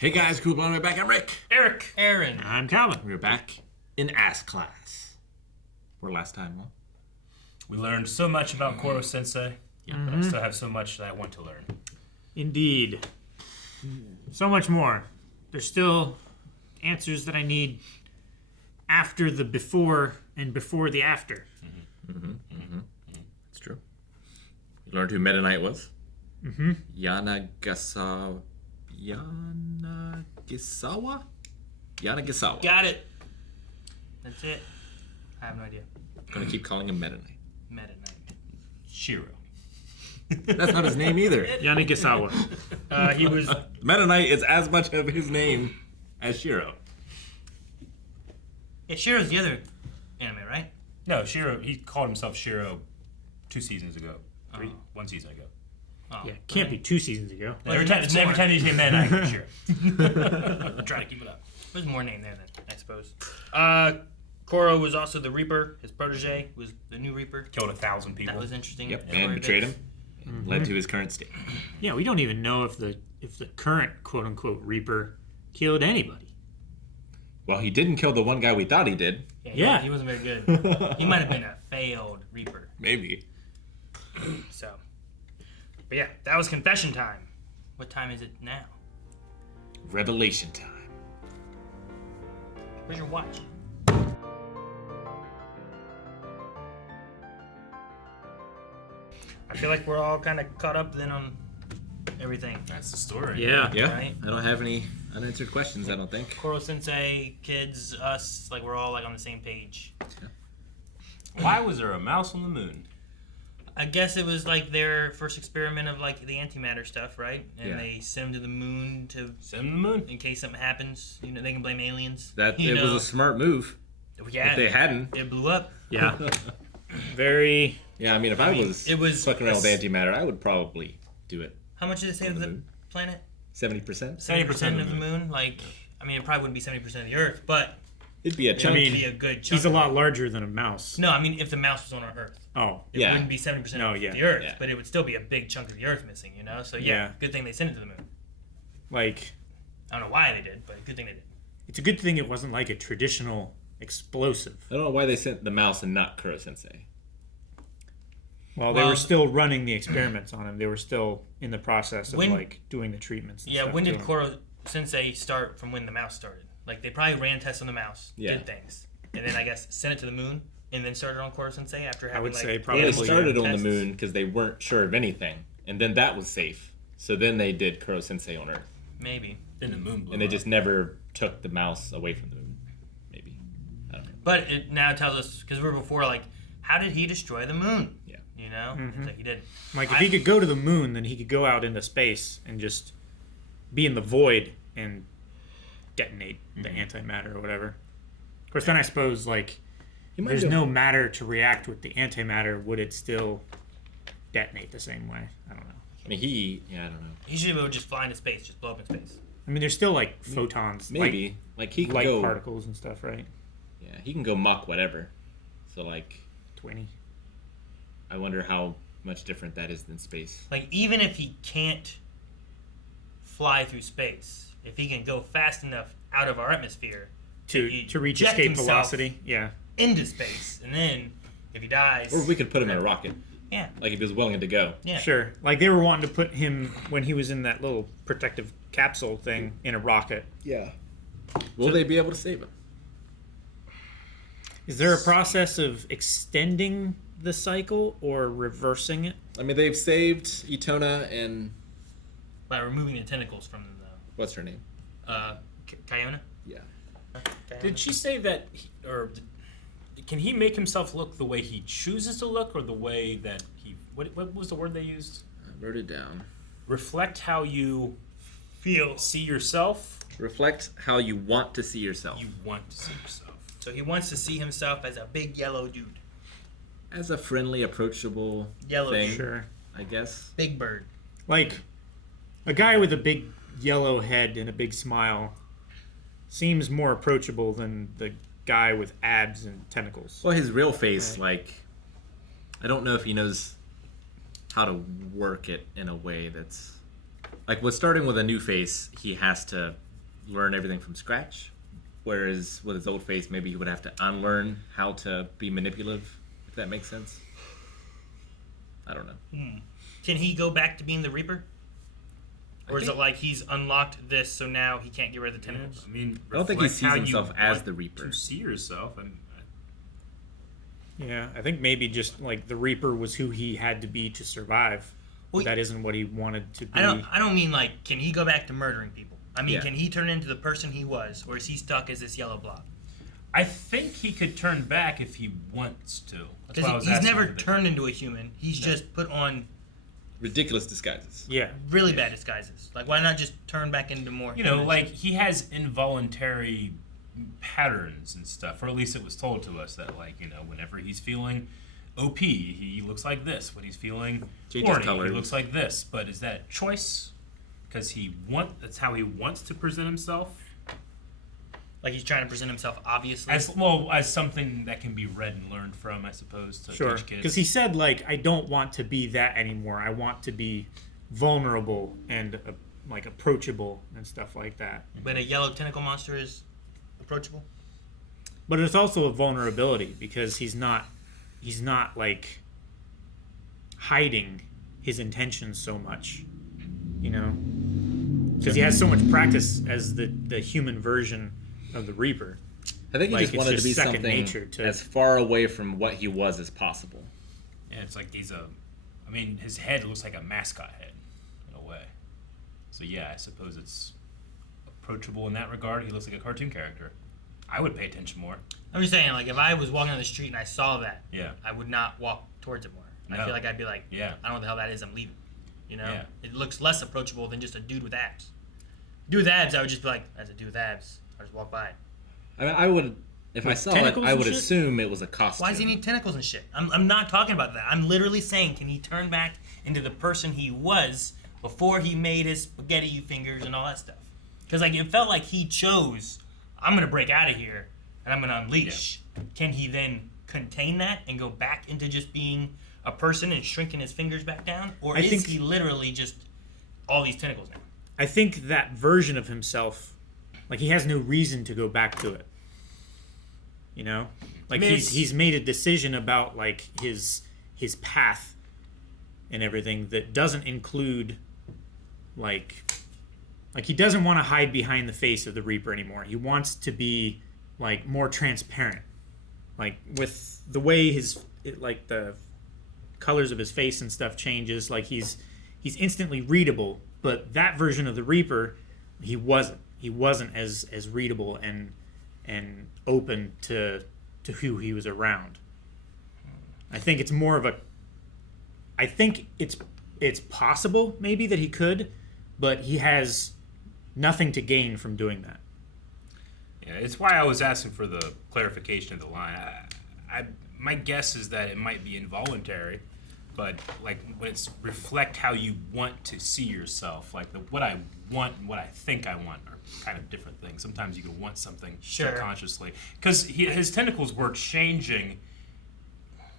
Hey guys, cool blonde, we're back. I'm Rick. Eric. Aaron. I'm Calvin. We're back in Ass Class. Where last time, huh? We learned so much about Koro Sensei, but I still have so much that I want to learn. Indeed. So much more. There's still answers that I need after the before and before the after. It's true. You learned who Meta Knight was? Mm-hmm. Yanagisawa? Yanagisawa. Got it. That's it. I have no idea. I'm gonna keep calling him Meta Knight. Meta Knight. Shiro. That's not his name either. Yanagisawa. He was... Meta Knight is as much of his name as Shiro. Yeah, Shiro's the other anime, right? No, Shiro, he called himself Shiro 2 seasons ago. 1 season ago. Oh, Yeah, can't be 2 seasons ago. Well, Every there's time more. you say Meta Knight, it's Shiro. I'm trying to keep it up. There's more name there, then, I suppose. Koro was also the Reaper. His protege was the new Reaper. Killed 1,000 people. That was interesting. Yep, Story and betrayed bits. him. And led to his current state. Yeah, we don't even know if the current quote unquote Reaper killed anybody. Well, he didn't kill the one guy we thought he did. Yeah. He wasn't very good. He might have been a failed Reaper. Maybe. So, but yeah, that was confession time. What time is it now? Revelation time. Where's your watch? I feel like we're all kind of caught up then on everything. That's the story. Yeah. Yeah, Right. I don't have any unanswered questions, I don't think. Koro Sensei, kids, us, like we're all like on the same page. Why was there a mouse on the moon? I guess it was like their first experiment of like the antimatter stuff, right? And Yeah. they send them to the moon to, Send him to the moon. in case something happens, you know, they can blame aliens. That you it was know. a smart move. Yeah, If they hadn't. it blew up. Yeah. Very. Yeah, I mean, if I was it was fucking around with a antimatter, I would probably do it. How much did it say On of the the moon. planet? 70%? 70% of the moon. Like, I mean, it probably wouldn't be 70% of the Earth, but It'd be a it chunk. would mean, be a good chunk. He's a lot larger than a mouse. No, I mean, if the mouse was on our Earth, Oh. it Yeah. wouldn't be 70% No, of yeah. the Earth, Yeah. but it would still be a big chunk of the Earth missing, you know? So, yeah, Yeah. good thing they sent it to the moon. Like, I don't know why they did, but good thing they did. it's a good thing it wasn't like a traditional explosive. I don't know why they sent the mouse and not Kuro Sensei. Well, they Well, were still running the experiments on him. They were still in the process of When- like doing the treatments. And Yeah, stuff when to did him. Koro Sensei start from when the mouse started? Like, they probably ran tests on the mouse, Yeah. did things, and then I guess sent it to the moon, and then started on Koro Sensei after having, I would like, say Well, probably. they animal started on the tests. moon because they weren't sure of anything, and then that was safe. So then they did Kuro Sensei on Earth, Maybe. Then the moon blew and they up. just never took the mouse away from the moon. Maybe, I don't know. But it now tells us, because we were before, like, how did he destroy the moon? Yeah. You know? Mm-hmm. It's like he didn't. Like if he could go to the moon, then he could go out into space and just be in the void and detonate the antimatter or whatever. Of course, then I suppose like He might there's have- no matter to react with the antimatter. Would it still detonate the same way? I don't know. I mean, I don't know. He should be able to just fly into space, just blow up in space. I mean, there's still like photons, Maybe like he can light go. particles and stuff, right? Yeah, he can go Mach whatever. So like, 20. I wonder how much different that is than space. Like, even if he can't fly through space, if he can go fast enough out of our atmosphere To reach eject escape himself velocity, yeah. into space, and then if he dies, Or we could put him in a rocket, yeah, like if he was willing to go. yeah, Sure. Like they were wanting to put him when he was in that little protective capsule thing in a rocket. Yeah. Will they be able to save him? Is there a process of extending the cycle or reversing it? I mean, they've saved Itona and by removing the tentacles from what's her name? the Kiona. Yeah. Did she say that, can he make himself look the way he chooses to look, or the way that he? What was the word they used? I wrote it down. Reflect how you Feel. see yourself. Reflect how you want to see yourself. You want to see yourself. So he wants to see himself as a big yellow dude, As a friendly, approachable yellow thing, dude, Sure. I guess. big bird. Like a guy with a big yellow head and a big smile seems more approachable than the guy with abs and tentacles. Well, his real face, like, I don't know if he knows how to work it in a way that's... Like, with starting with a new face, he has to learn everything from scratch. Whereas with his old face, maybe he would have to unlearn how to be manipulative, if that makes sense. I don't know. Can he go back to being the Reaper? Or is think- it like he's unlocked this, so now he can't get rid of the tentacles? I mean, I don't think he reflect sees how you himself as want the Reaper. To see yourself, and Yeah, I think maybe just like the Reaper was who he had to be to survive. Well, That isn't what he wanted to be. I don't mean like, can he go back to murdering people? I mean, Yeah. can he turn into the person he was, or is he stuck as this yellow blob? I think he could turn back if he wants to. That's why I Because was he's asking never for the- turned into a human. He's just put on Ridiculous disguises. Yeah, really bad disguises. Like, why not just turn back into more? You know, humans? like he has involuntary patterns and stuff, or at least it was told to us that, like, you know, whenever he's feeling OP, he looks like this. When he's feeling Changes horny, colors. he looks like this. But is that a choice? Because that's how he wants to present himself. Like he's trying to present himself obviously. As something that can be read and learned from, I suppose, to sure. teach kids. Because he said like, I don't want to be that anymore. I want to be vulnerable and like approachable and stuff like that. But a yellow tentacle monster is approachable. But it's also a vulnerability because he's not like hiding his intentions so much, you know, because he has so much practice as the human version of the Reaper. I think he Like, just it's wanted just to be second something nature to- as far away from what he was as possible. Yeah, it's like I mean, his head looks like a mascot head, in a way. So yeah, I suppose it's approachable in that regard. He looks like a cartoon character. I would pay attention more. I'm just saying, like, if I was walking on the street and I saw that, Yeah. I would not walk towards it more. I No. feel like I'd be like, Yeah. I don't know what the hell that is, I'm leaving. You know? Yeah. It looks less approachable than just a dude with abs. Dude with abs, I would just be like, that's a dude with abs. I just walk by. I mean, I would, if I With saw it, tentacles I and would shit? assume it was a costume. Why does he need tentacles and shit? I'm not talking about that. I'm literally saying, can he turn back into the person he was before he made his spaghetti fingers and all that stuff? Because like it felt like he chose, I'm gonna break out of here and I'm gonna unleash. Can he then contain that and go back into just being a person and shrinking his fingers back down, or I is think- he literally just all these tentacles now? I think that version of himself, like he has no reason to go back to it. You know, like he's made a decision about like his path and everything that doesn't include like he doesn't want to hide behind the face of the Reaper anymore. He wants to be like more transparent, like with the way like the colors of his face and stuff changes. Like he's instantly readable, but that version of the Reaper, he wasn't as readable and open to who he was around. I think it's more of a. I think it's possible maybe that he could, but he has nothing to gain from doing that. Yeah, it's why I was asking for the clarification of the line. My guess is that it might be involuntary, but like when it's reflect how you want to see yourself, like what I want and what I think I want are kind of different things. Sometimes you can want something Sure. subconsciously because his tentacles were changing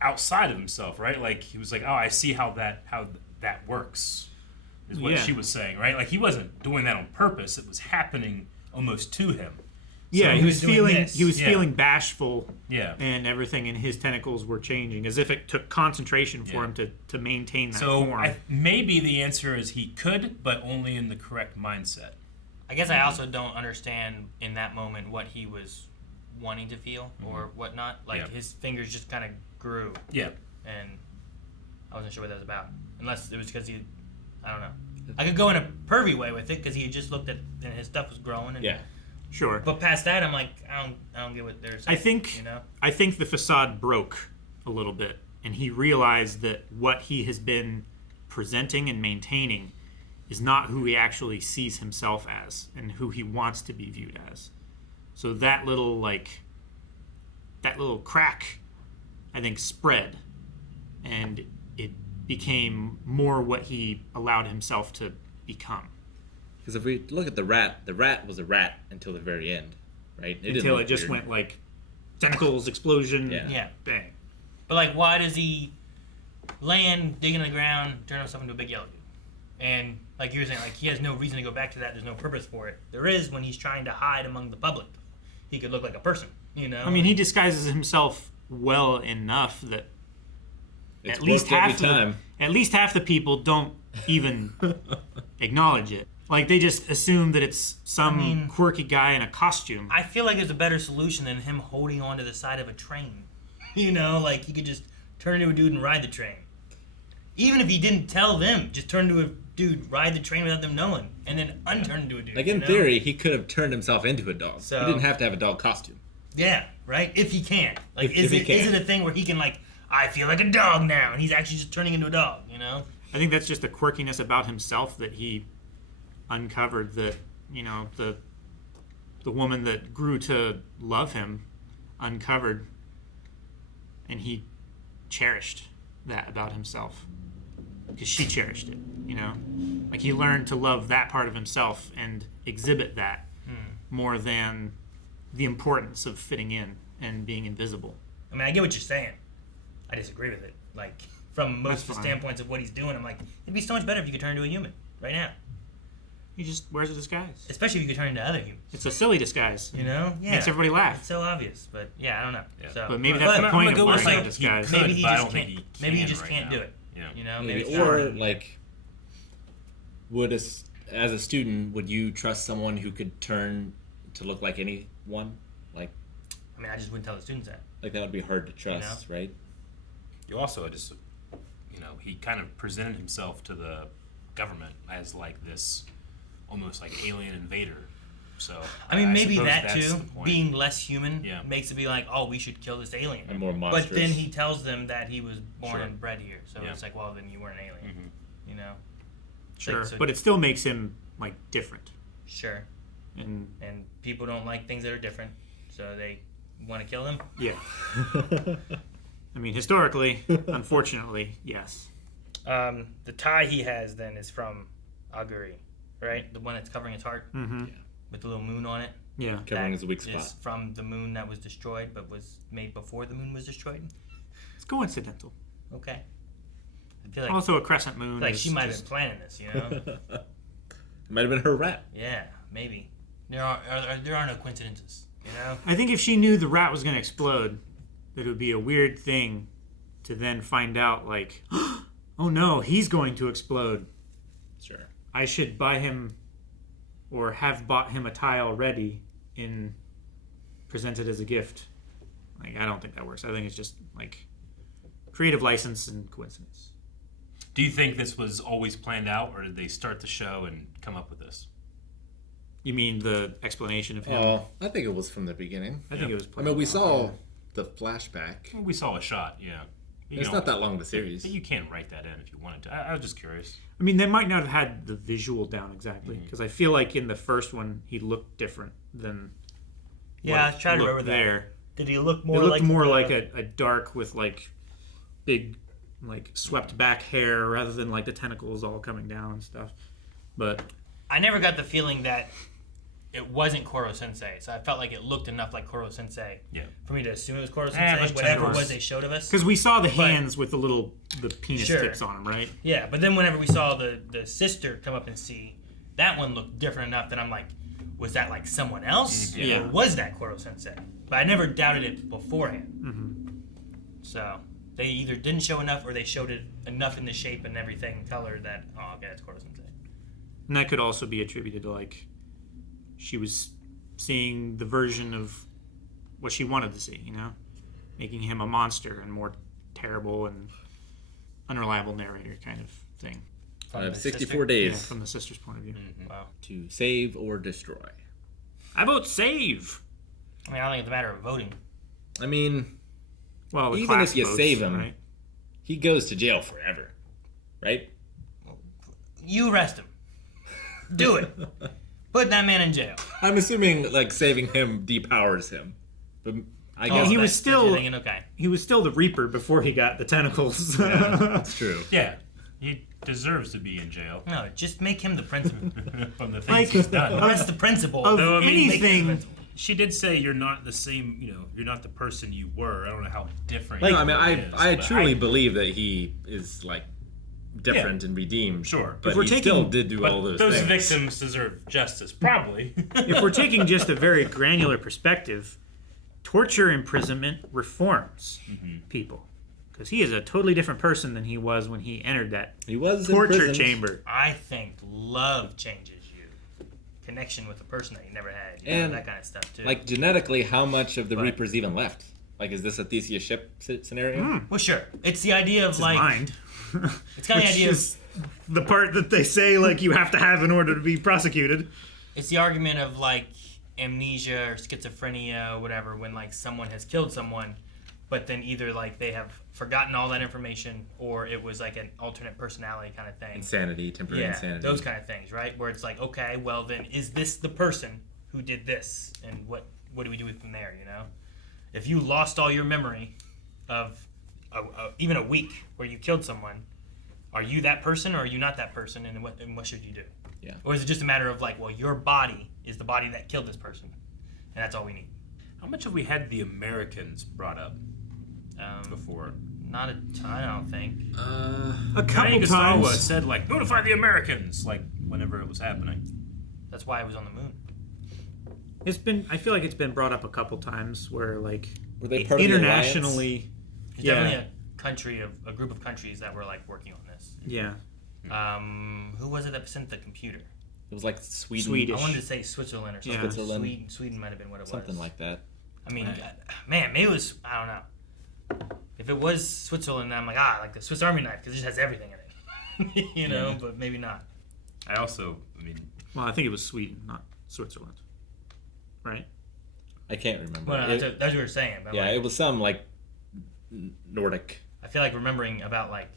outside of himself, right? Like he was like, oh, I see how that works, is what Yeah. she was saying, right? Like he wasn't doing that on purpose; it was happening almost to him. Yeah, So he he was was doing feeling this. he was Yeah. feeling bashful Yeah. and everything, and his tentacles were changing as if it took concentration for Yeah. him to maintain that So form. maybe the answer is he could, but only in the correct mindset. I guess I also don't understand in that moment what he was wanting to feel or whatnot. Like Yeah. his fingers just kind of grew, Yeah. and I wasn't sure what that was about. Unless it was because I don't know. I could go in a pervy way with it because he had just looked at and his stuff was growing. And, Yeah. Sure. But past that, I'm like, I don't get what they're saying. I think the facade broke a little bit, and he realized that what he has been presenting and maintaining is not who he actually sees himself as and who he wants to be viewed as. So that little crack, I think, spread, and it became more what he allowed himself to become. Because if we look at the rat was a rat until the very end, right? It didn't Until look it just weird. went like tentacles, explosion, Yeah. Yeah. bang. But like, why does he land, dig in the ground, turn himself into a big yellow dude? And Like you were saying, like he has no reason to go back to that. There's no purpose for it. There is when he's trying to hide among the public. He could look like a person, you know. I mean, he disguises himself well enough that It's at least worked every half time. at least half the people don't even acknowledge it. Like they just assume that it's some quirky guy in a costume. I feel like there's a better solution than him holding onto the side of a train. You know, like he could just turn into a dude and ride the train. Even if he didn't tell them, just turn into a dude, ride the train without them knowing, and then unturn into a dude. Like in you know? theory, he could have turned himself into a dog. So- he didn't have to have a dog costume. Yeah, right? If he can. Like, If he can. is it a thing where he can, like, I feel like a dog now, and he's actually just turning into a dog, you know? I think that's just a quirkiness about himself that he uncovered, that, you know, the woman that grew to love him uncovered, and he cherished that about himself because she cherished it, you know? Like he learned to love that part of himself and exhibit that more than the importance of fitting in and being invisible. I mean, I get what you're saying. I disagree with it. Like, from most of the fine. standpoints of what he's doing, I'm like, it'd be so much better if you could turn into a human right now. He just wears a disguise. Especially if you could turn into other humans. It's a silly disguise. You know? Yeah. Makes everybody laugh. It's so obvious, but yeah, I don't know. Yeah. So, But maybe that's the I'm point gonna of go with, wearing a like, disguise. he could, maybe he but I just don't think can't. he Maybe he can just right can't now. do it. Yeah. You know? Maybe. Maybe Or it's like, as a student, would you trust someone who could turn to look like anyone? I mean, I just wouldn't tell the students that. Like that would be hard to trust, right? You also just, you know, he kind of presented himself to the government as like this, almost like alien invader. So I mean, maybe suppose that that's too, the point. being less human, Yeah. makes it be like, oh, we should kill this alien. And more But monstrous. then he tells them that he was born Sure. and bred here, so Yeah. it's like, well, then you weren't an alien, you know? Sure, Like, so- but it still makes him like different. Sure. And And people don't like things that are different, so they want to kill them. yeah, I mean, historically, unfortunately, yes. The tie he has then is from Aguri, right? The one that's covering his heart Mm-hmm. with the little moon on it. Yeah. Covering That his weak is spot. from the moon that was destroyed, but was made before the moon was destroyed. It's coincidental. Okay. I feel like, Also, a crescent moon. like is she might have just- been planning this, you know? It might have been her rat. Yeah, maybe. There are no coincidences, you know? I think if she knew the rat was going to explode, that it would be a weird thing to then find out, like, oh no, he's going to explode. Sure. I should buy him, or have bought him a tie already, and present it as a gift. Like, I don't think that works. I think it's just like creative license and coincidence. Do you think this was always planned out, or did they start the show and come up with this? You mean the explanation of him? Oh, I think it was from the beginning. I think it was. I mean, we planned saw out. the flashback. We saw a shot, yeah. You It's know, not that long of a series. But you can write that in if you wanted to. I was just curious. I mean, they might not have had the visual down exactly, Mm-hmm. because I feel like in the first one he looked different than. Yeah, I what try to looked remember that. there. Did he look It more looked like more the- like a dark with like big, like swept back hair rather than like the tentacles all coming down and stuff. But I never got the feeling that it wasn't Koro Sensei, so I felt like it looked enough like Koro Sensei Yeah. for me to assume it was Koro it Sensei, was whatever it tentacles. was they showed of us. because we saw the But- hands with the penis Sure. tips on them, right? Yeah, but then whenever we saw the sister come up and see, that one looked different enough that I'm like, was that like someone else? Yeah. Or was that Koro Sensei? But I never doubted it beforehand. Mm-hmm. So they either didn't show enough or they showed it enough in the shape and everything, color that, oh, okay, that's Koro Sensei. And that could also be attributed to like she was seeing the version of what she wanted to see, you know, making him a monster and more terrible and unreliable narrator kind of thing. From the 64 sister? Yeah, days from the sister's point of view. Wow. to save or destroy. I vote save. I mean, I don't think it's a matter of voting. I mean, Well, the Even class if you votes, save him- right? he goes to jail forever, right? You arrest him. Do it. Put that man in jail. I'm assuming like saving him depowers him, but I Oh, guess he That's- was that's still- your thinking, okay. He was still the Reaper before he got the tentacles. that's true. Yeah. He deserves to be in jail No, just make him the principal. from the things Like- he's done. Arrest the principal. Of No, I mean, make him the anything- principal. She did say you're not the same, you're not the person you were. I don't know how different Like, you I mean, is, I but truly believe that he is like different and redeemed. Sure. But If we're he taking- still did do But all those those things. victims deserve justice, probably. If we're taking just a very granular perspective, torture imprisonment reforms people. Because he is a totally different person than he was when he entered that He was in torture prison. chamber. I think love changes you. Connection with a person that you never had. You And, know, that kind of stuff, too. Like, genetically, how much of the But- Reapers even left? Like, is this a Theseus ship scenario? well, sure. It's the idea of, His like... mind. It's kind of the Which idea is the part that they say like you have to have in order to be prosecuted. It's the argument of, like, amnesia or schizophrenia or whatever when, like, someone has killed someone, but then either, like, they have forgotten all that information or it was, like, an alternate personality kind of thing. Insanity, temporary Yeah, insanity. those kind of things, right? Where it's like, okay, well, then, is this the person who did this? And what do we do from there, you know? If you lost all your memory of even a week where you killed someone, are you that person or are you not that person, and what should you do? Yeah. Or is it just a matter of like, well, your body is the body that killed this person, and that's all we need? How much have we had the Americans brought up before? Not a ton, I don't think. A couple Yanagisawa times. said, like, notify the Americans, like, whenever it was happening. That's why it was on the moon. I feel like it's been brought up a couple times where like Were they part of the internationally. It's definitely a group of countries that were like working on this. Yeah. Who was it that sent the computer? It was like Sweden. Swedish. I wanted to say Switzerland or something. Yeah. Switzerland. Sweden might have been what it Something was. like that. I mean, man, maybe it was. I don't know. If it was Switzerland, I'm like the Swiss Army knife because it just has everything in it, you know. But maybe not. I mean, Well, I think it was Sweden, not Switzerland. Right? I can't remember. Well, that's what you were saying. But Yeah, like, it was some like Nordic. I feel like remembering about like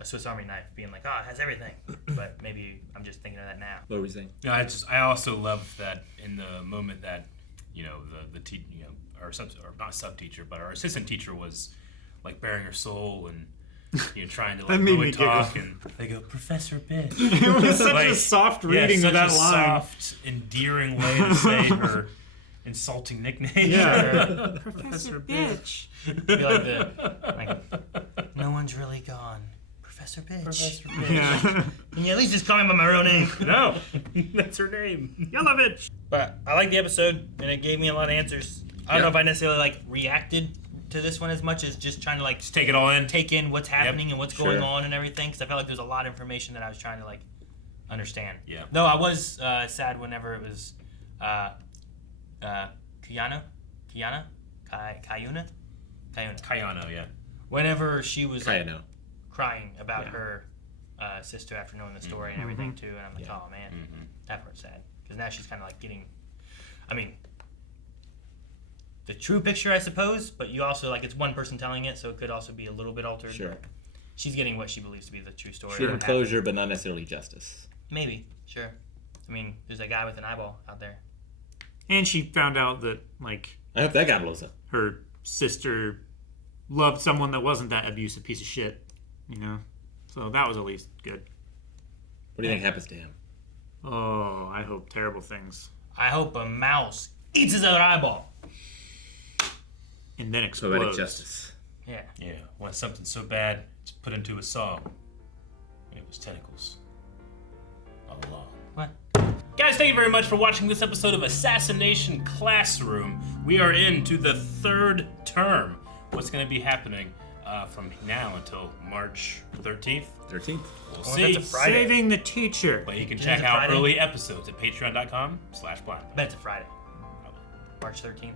a Swiss Army knife being like, oh, it has everything. But maybe I'm just thinking of that now. What were we saying? no, I also love that in the moment that, you know, our not sub teacher, but our assistant teacher was like bearing her soul and, you know, trying to like made really me giggle. talk, and they go, Professor Bitch. It was such Like, a soft reading such of that a line. soft, endearing way to say her insulting nickname. Yeah. Professor Bitch. Be like no one's really gone. Professor Bitch. Professor Bitch. Yeah. Can you at least just call me by my real name? No, that's her name. Yellow bitch. But I like the episode, and it gave me a lot of answers. I don't know if I necessarily like reacted to this one as much as just trying to like Just take it all in. take in what's happening and what's going Sure. on and everything, because I felt like there's a lot of information that I was trying to like understand. Yeah. Though I was sad whenever it was Kayuna. Kayano, yeah. Whenever she was like, Kayano. crying about Yeah. her sister after knowing the story and everything too, and I'm like, oh man, that part's sad, because now she's kind of like getting, I mean, the true picture, I suppose, but you also like it's one person telling it, so it could also be a little bit altered. Sure. But she's getting what she believes to be the true story. Sure. of what Closure, but not necessarily justice. happened. Maybe, sure. I mean, there's a guy with an eyeball out there. And she found out that like I hope that guy blows up. her sister loved someone that wasn't that abusive piece of shit, you know? So that was at least good. What do you think happens to him? Oh, I hope terrible things. I hope a mouse eats his other eyeball. And then Poetic explodes. justice. Yeah. Yeah, want something so bad, it's put into a song. And it was tentacles. All along. What? Guys, thank you very much for watching this episode of Assassination Classroom. We are into the third term. What's going to be happening from now until March 13th? 13th. We'll Well, see. that's a Friday. Saving the teacher. But you can Is check it out Friday? early episodes at patreon.com/blind. I bet it's a Friday. March 13th.